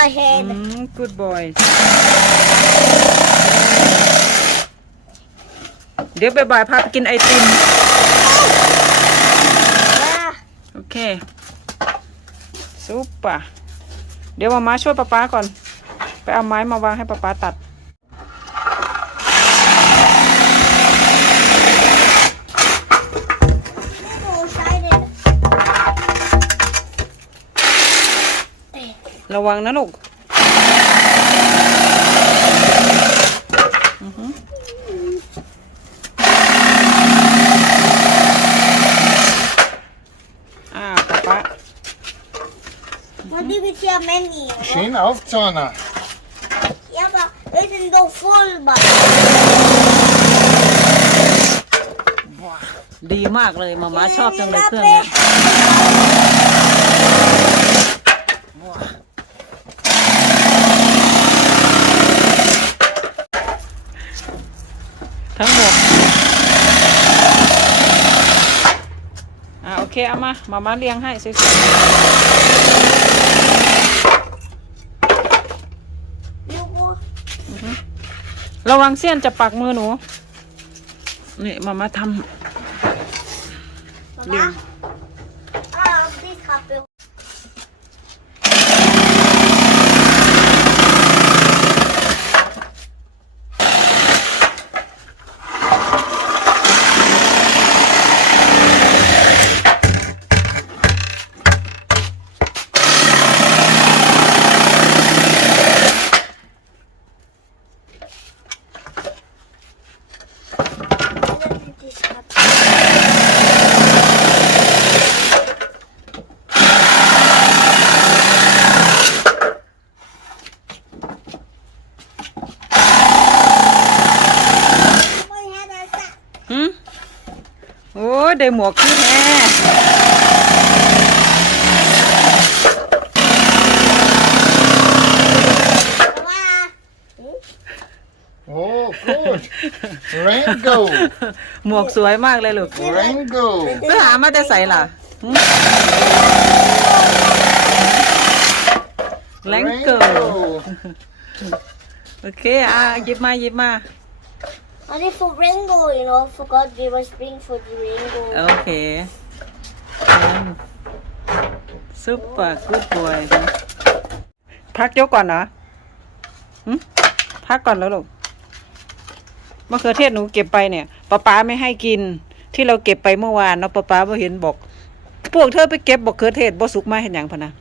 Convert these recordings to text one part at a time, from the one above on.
my head. อืม good boy เดี๋ยวบ่ายๆพาไปกินไอติม Ah, โอเคซุปปะเดี๋ยวมามาช่วยป๊าป๊าก่อน ไปเอาไม้มาวางให้ป๊าป๊าตัด ระวังนะลูกอือหืออ่าป๊าป๊า What did we see a menu? Schön aufzahnen. Ja, aber wir sind doch voll, Mann. ดีมากเลยมามาชอบจังเลยเครื่องเนี้ย ทั้งหมดอ่าโอเคเอามามามาเลี้ยงให้สวย You go. ๆระวังเสี้ยนจะปักมือหนู นี่มามาท Mama. Ah, please help you. Please help. ำหืมโอ้ย ได้หมวกขึ้นแน่ Oh, gut. Rango. หมวกสวยมากเลยลูก Rango. ไปหามาแต่ใส่ล่ะหึแรงเกิลโอเค อะหยิบมาหยิบมา Only for Ringo, you know. Forgot we was bring for the Ringo. โอเคซุปเปอร์กูดบอยพักยกก่อนเหรอหึพักก่อนแล้วลูกมะเขือเทศหนูเก็บไปเนี่ยป้าป๊าไม่ให้กิน ที่เราเก็บไปเมื่อวานเนาะป้าป๊าบ่เห็นบอก พวกเธอไปเก็บบอกเขือเทศบ่สุกมาเห็นอย่างพะนะ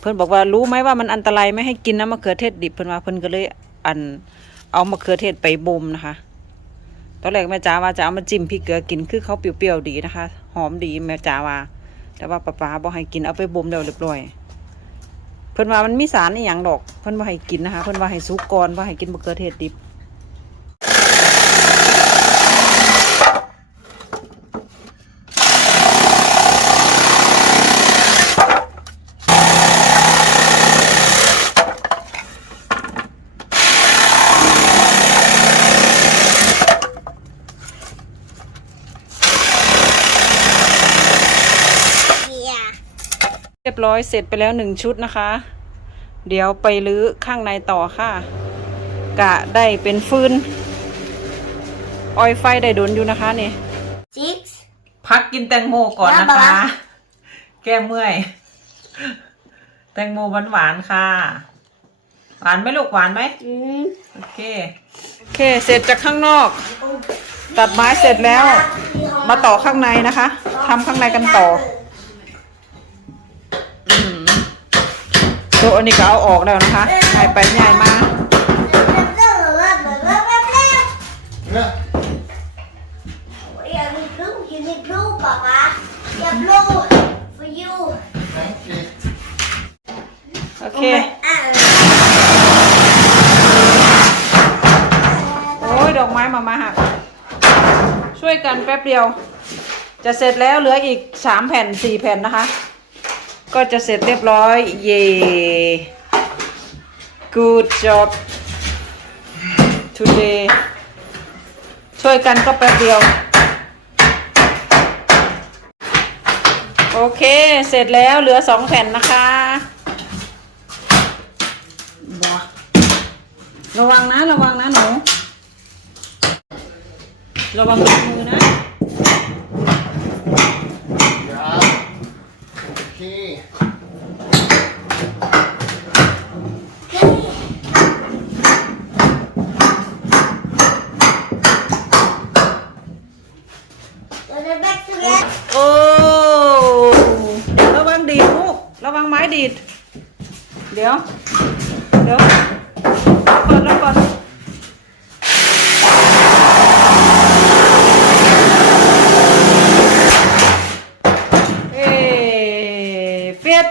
เพิ่นบอกว่ารู้ไหมว่ามันอันตรายไม่ให้กินนะมะเขือเทศดิบเพิ่นว่าเพิ่นก็เลยอัน เอามะเขือเทศไปบ่มนะคะ ตอนแรกแม่จ๋าว่าจะเอามาจิ้มพริกเกลือกินคือเขาเปรี้ยวๆดีนะคะ หอมดีแม่จ๋าว่า แต่ว่าป้าป๋าบ่ให้กินเอาไปบ่มเดี๋ยวเรียบร้อย เพิ่นว่ามันมีสารอีหยังดอก เพิ่นว่าให้กินนะคะ เพิ่นว่าให้สุกก่อนว่าให้กินมะเขือเทศดิบ Yeah. เรียบร้อยเสร็จไปแล้วหนึ่งชุดนะคะ เดี๋ยวไปรื้อข้างในต่อค่ะ กะได้เป็นฟืนออยไฟได้ดนอยู่นะคะนี่ Six. พักกินแตงโมก่อนนะบ๊ายบาคะยแก้เมื่อย แตงโมหวานหวานๆค่ะ หวานไหมลูกหวานไหม Mm. โอเค โอเค เสร็จจากข้างนอก ตัดไม้เสร็จแล้ว มาต่อข้างในนะคะทำข้างในกันต่ออืมตัว อันนี้ก็เอาออกแล้วนะคะใหญ่ไปใหญ่มาโอเค โอ้ยดอกไม้มามาหัก ช่วยกันแป๊บเดียว จะเสร็จแล้วเหลืออีกสามแผ่นสี่แผ่นนะคะ ก็จะเสร็จเรียบร้อย เย่ good job today ช่วยกันก็แป๊บเดียว โอเค เสร็จแล้วเหลือสองแผ่นนะคะระวังนะ ระวังนะหนู ระวังมือนะ Yeah. Okay. Put it back together. โอ้ระวังดีดลูกระวังไม้ดีด เดี๋ยว เดี๋ยวแล้วก่อนแล้วก่อนเอ้เฟียติกบราโวป้าป้า Good job ป้าป้า I will take the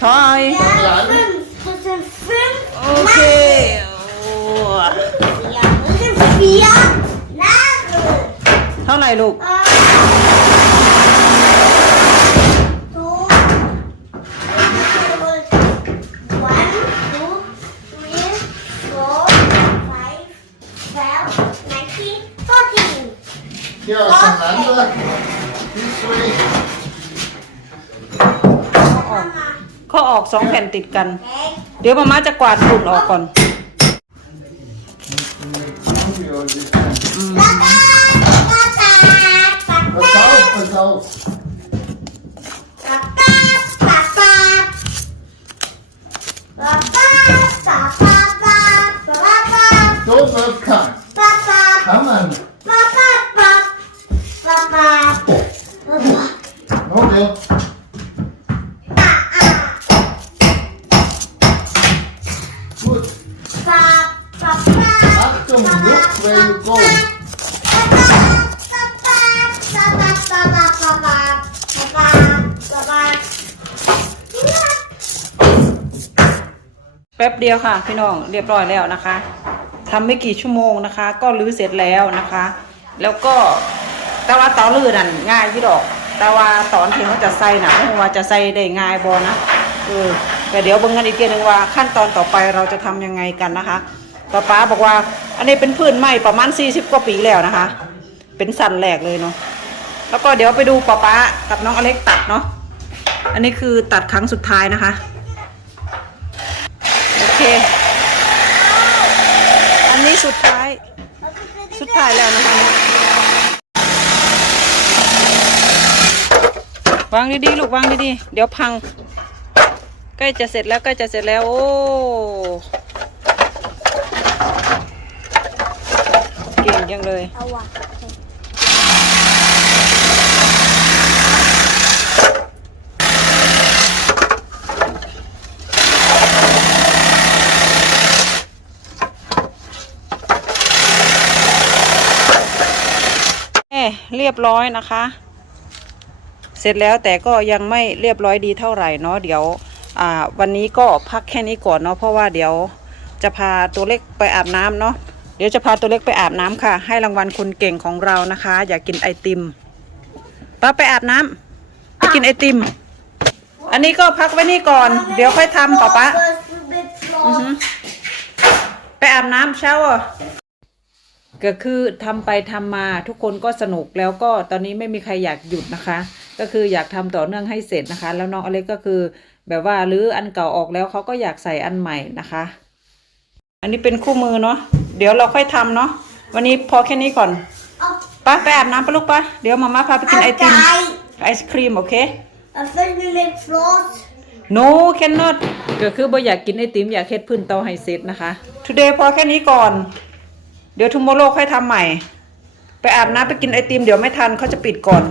Thôi Ok Sau này lục Here are some okay. This way. Uh -oh. ขาออกสองแผ่นติดกัน เดี๋ยวมาม่าจะกวาดฝุ่นออกก่อน Pass auf, pass auf. แป๊บเดียวค่ะ พี่น้องเรียบร้อยแล้วนะคะทำไม่กี่ชั่วโมงนะคะ ก็รื้อเสร็จแล้วนะคะ แล้วก็แต่ว่าตอนรื้อนั่นง่ายพี่ดอก แต่ว่าตอนที่เขาจะใส่นะไม่ว่าจะใส่ได้ง่ายบอนะเออแต่เดี๋ยวบิ่งกันอีกทีหนึ่งว่าขั้นตอนต่อไปเราจะทำยังไงกันนะคะป้าป๊าบอกว่า อันนี้เป็นพื้นไม้ประมาณ 40 กว่าปีแล้วนะคะ เป็นสันแหลกเลยเนาะแล้วก็เดี๋ยวไปดูป้าป๊ากับน้องอเล็กตัดเนาะอันนี้คือตัดครั้งสุดท้ายนะคะ อเคอันนี้สุดท้าย สุดท้ายแล้วนะคะวางดีๆลูกวางดีๆเดี๋ยวพัง ใกล้จะเสร็จแล้วใกล้จะเสร็จแล้ว โอ้เก่งจังเลย เรียบร้อยนะคะ เสร็จแล้วแต่ก็ยังไม่เรียบร้อยดีเท่าไหร่เนาะเดี๋ยวอ่าวันนี้ก็พักแค่นี้ก่อนเนาะเพราะว่าเดี๋ยวจะพาตัวเล็กไปอาบน้ำเนาะเดี๋ยวจะพาตัวเล็กไปอาบน้ำค่ะ ให้รางวัลคนเก่งของเรานะคะ อยากกินไอติมป้าไปอาบน้ำไปกินไอติม อันนี้ก็พักไว้นี่ก่อน เดี๋ยวค่อยทำป๊าป๊าไปอาบน้ำเช้าอะ ก็คือทำไปทำมาทุกคนก็สนุกแล้วก็ตอนนี้ไม่มีใครอยากหยุดนะคะ ก็คืออยากทำต่อเนื่องให้เสร็จนะคะ แล้วน้องอเล็กก็คือ แบบว่ารื้ออันเก่าออกแล้วเขาก็อยากใส่อันใหม่นะคะ อันนี้เป็นคู่มือเนาะเดี๋ยวเราค่อยทำเนาะวันนี้พอแค่นี้ก่อนไป้าไปอาบน้ำไปะลูกไป้าเดี๋ยวมาม่าพาไปกินไอติมไอศครีมโอเค I feel me make floors. no cannot ก็คือบ่อยากกินไอติมอยากเฮ็ดพื้นเตาให้เสร็จนะคะ today พอแค่นี้ก่อน เดี๋ยว tomorrow ค่อยทำใหม่ ไปอาบน้ำไปกินไอติมเดี๋ยวไม่ทันเขาจะปิดก่อน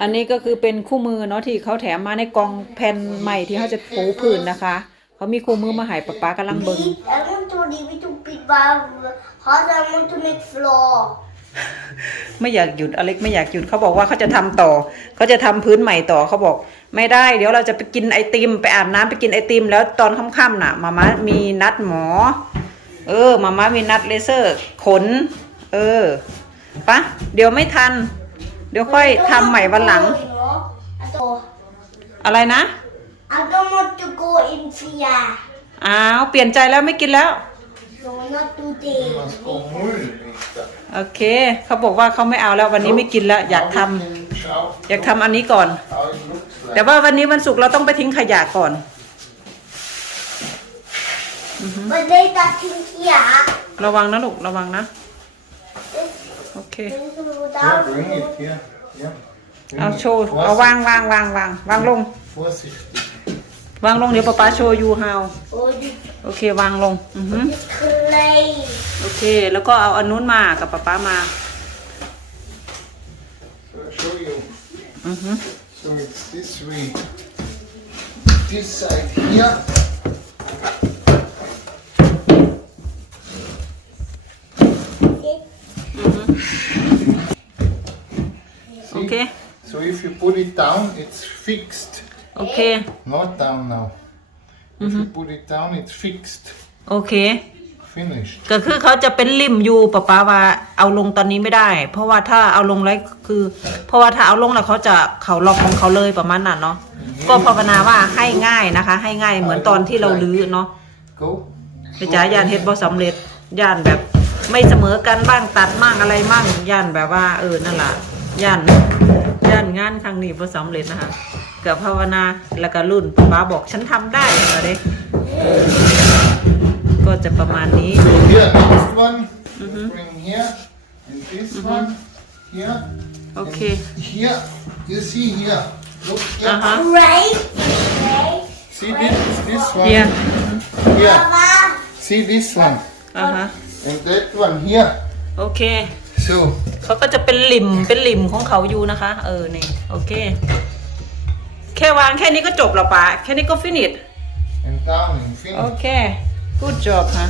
อันนี้ก็คือเป็นคู่มือเนาะที่เขาแถมมาในกล่องแผ่นใหม่ที่เขาจะปูพื้นนะคะเขามีคู่มือมาให้ป๊าป๊ากำลังเบิง I want to leave it to be by house. I want to make floor. ไม่อยากหยุดอเล็กไม่อยากหยุดเขาบอกว่าเขาจะทำต่อเขาจะทำพื้นใหม่ต่อเขาบอก ไม่ได้ เดี๋ยวเราจะไปกินไอติม ไปอาบน้ำไปกินไอติม แล้วตอนค่ำๆน่ะมาม่ามีนัดหมอ เออมาม่ามีนัดเลเซอร์ ขน เออปะเดี๋ยวไม่ทัน เดี๋ยวค่อยทำใหม่วันหลัง You know, I don't, อะไรนะ I don't want to go in here. อ้าว เปลี่ยนใจแล้วไม่กินแล้ว No, not today. Man ska ha mull lite. โอเค เขาบอกว่าเขาไม่เอาแล้ววันนี้ไม่กินแล้ว อยากทำ Ciao. อยากทำอันนี้ก่อน How it looks แต่ like. ว่าวันนี้วันศุกร์เราต้องไปทิ้งขยะก่อน But they nothing here. ระวังนะลูกระวังนะ โอเค Bring to go Yeah, down. bring it here. Yeah. Bring เอา it. โชว์เอาวางวางวางวางวางลง Vorsichtig. วางลงเดี๋ยวป๊าป๊าโชว์ยูฮาว Oh, this โอเควางลงอือฮึ is clay. โอเค แล้วก็เอาอันนู้นมากับป๊าป๊ามา So I'll show you. อือฮึ So it's this way. This side here. See? โอเค So if you put it down, it's fixed. โอเค Not down now. If you put it down, it's fixed. โอเค Finished. ก็คือเขาจะเป็นริมอยู่ป๊าป๊าว่าเอาลงตอนนี้ไม่ได้ เพราะว่าถ้าเอาลงแล้วคือ เพราะว่าถ้าเอาลงแล้วเขาจะเขาล็อกของเขาเลยประมาณนั้นเนาะก็ภาวนาว่าให้ง่ายนะคะ ให้ง่ายเหมือนตอนที่เราลื้อเนาะ Go. ไปจ้าย่านเฮ็ดบ่สำเร็จย่านแบบ ไม่เสมอกันบ้างตัดมั่งอะไรมั่งย่านแบบว่าเออนั่นล่ะย่านย่านงานครั้งนี้บ่สำเร็จนะคะเกือบภาวนาแล้วก็รุ่นป้าบอกฉันทำได้เหรอเด้เออก็จะประมาณนี้ So here, next one. Bring here. And this one. Here. โอเค Here. You see here. Look อ่า here. ฮะ Right? Right? See this, this one. เฮีย Here. Mama. See this one. อ่าฮะ And that one here. โอเค So, เขาก็จะเป็นหลิมเป็นหลิมของเขาอยู่นะคะ เออนี่โอเค แค่วางแค่นี้ก็จบแล้วป้าแค่นี้ก็ฟินิช and down and โอ finish. เค good job ฮะ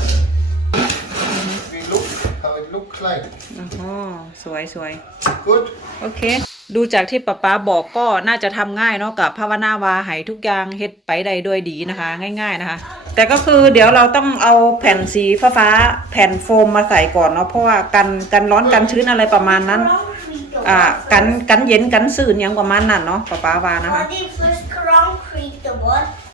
We look how it looks like. อ๋อสวยสวย Good. โอเค ดูจากที่ป๊าป๊าบอกก็น่าจะทำง่ายเนาะกับภาวนาวาให้ทุกอย่างเฮ็ดไปได้ด้วยดีนะคะ ง่าย ๆ นะคะ แต่ก็คือเดี๋ยวเราต้องเอาแผ่นสีฟ้าฟ้าๆแผ่นโฟมมาใส่ก่อนเนาะเพราะว่ากันกันร้อนกันชื้นอะไรประมาณนั้น Concrete. อ่ากันกันเย็นกันซื่นอย่างประมาณนั้นเนาะป๊าป๊าวานะคะ